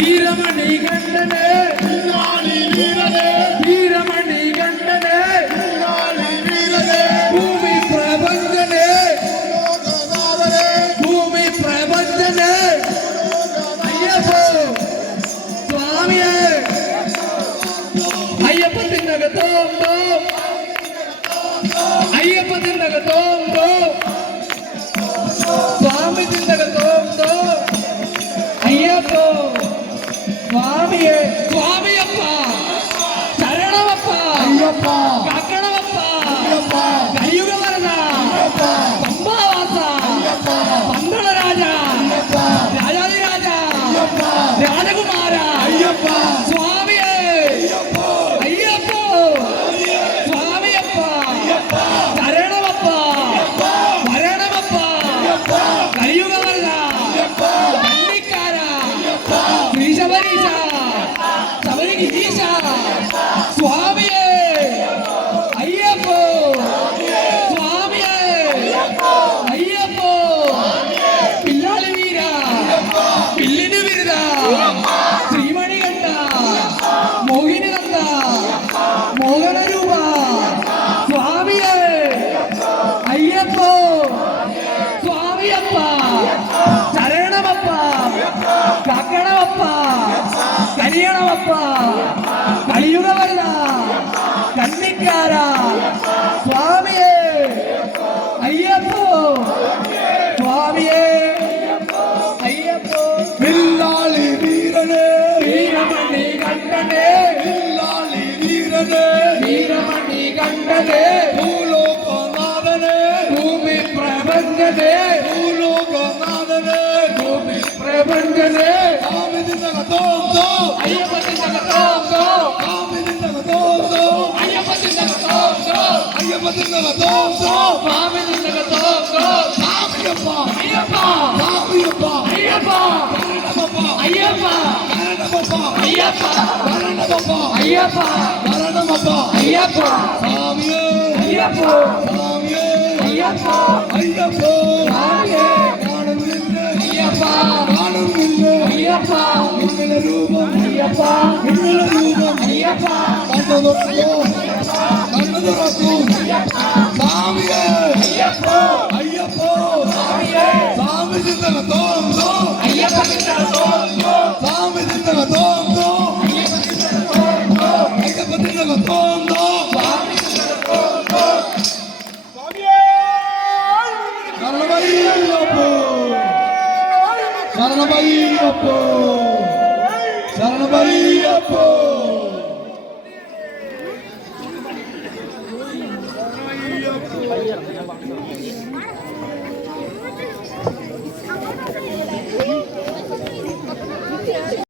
വീരമണി കണ്ഠനെ വീരമണി കണ്ഠനെ ഭൂമി പ്രപഞ്ചനെ ഭൂമി പ്രപഞ്ചനെ അയ്യപ്പോ സ്വാമിയെ അയ്യപ്പത്തിനകത്തോന്തോ അയ്യപ്പത്തിനകത്തോന്തോ സ്വാമി തിന്നകത്തോന്തോ അയ്യപ്പോ സ്വാമിയെ സ്വാമിയപ്പ ശരണമപ്പ അയ്യപ്പ കാക്കണമപ്പ അയ്യപ്പ കലിയുഗവരദ അയ്യപ്പ പമ്പാവാസ അയ്യപ്പ പന്തളരാജ അയ്യപ്പ രാജാധിരാജ അയ്യപ്പ രാജകുമാര അയ്യപ്പ സ്വാമിയെ അയ്യപ്പ അയ്യപ്പോ സ്വാമിയപ്പ അയ്യപ്പ ശരണമപ്പ അയ്യപ്പ വരണമപ്പ അയ്യപ്പ കലിയുഗവരദ അയ്യപ്പ സ്വാമിയേ അയ്യപ്പോ സ്വാമിയേ അയ്യപ്പോ പില്ലാളി വീര പില്ലിന് വിരുദ ശ്രീമണികണ്ഠ മോഹിനി നന്ദ മോഹനരൂപ സ്വാമിയേ അയ്യപ്പോ സ്വാമിയപ്പ ശരണമപ്പ കാക്കണമപ്പ കലിയണമപ്പ കലിയുഗവരദ കന്നിക്കാര സ്വാമിയേ അയ്യപ്പോ സ്വാമിയേ അയ്യപ്പോ വില്ലാളി വീരനെ വീരമണി കണ്ഠനെ വില്ലാളി വീരനെ വീരമണി കണ്ഠനെ ഭൂലോകനാഥനെ ഭൂമി പ്രപഞ്ചനെ ഭൂലോകനാഥനെ ഭൂമി പ്രപഞ്ചനെ കാമിനിനകത്തോന്തോ അയ്യപ്പത്തിനകത്തോന്തോ കാമിനിനകത്തോന്തോ അയ്യപ്പത്തിനകത്തോന്തോ അയ്യപ്പത്തിനകത്തോന്തോ സ്വാമിനിനകത്തോന്തോ സ്വാമിയപ്പ അയ്യപ്പ സ്വാമിയപ്പ അയ്യപ്പ ശരണമപ്പ അയ്യപ്പ ശരണമപ്പ ಶರಣಮಪ್ಪ ಅಯ್ಯಪ್ಪ ಶರಣಮಪ್ಪ ಅಯ್ಯಪ್ಪ ಶರಣಮಪ್ಪ ಅಯ್ಯಪ್ಪ ಸ್ವಾಮಿಯೇ ಅಯ್ಯಪ್ಪ ಸ್ವಾಮಿಯೇ ಅಯ್ಯಪ್ಪ ಅಯ್ಯಪ್ಪ ಸ್ವಾಮಿಯೇ കാണുന്നില്ല ಅಯ್ಯಪ್ಪ കാണുന്നില്ല ಅಯ್ಯಪ್ಪ നിങ്ങളുടെ രൂപം ಅಯ್ಯಪ್ಪ നിങ്ങളുടെ രൂപം ಅಯ್ಯಪ್ಪ കണ്ണു തുറക്കൂ കണ്ണു തുറക്കൂ സ്വാമിയേ ಅಯ್ಯಪ್ಪ അയ്യപ്പ ಸ್ವಾಮಿಯೇ സ്വാമി ചിന്തകത്തോന്തോ ಅಯ್ಯಪ್ಪ ಚಿಂತಕತೋಂಗೋ സ്വാമി ചിന്തകത്തോന്തോ അയ്യപ്പ ചിന്തകത്തോന്തോ ശരണമയ്യപ്പോ ശരണമയ്യപ്പോ ശരണമയ്യപ്പോ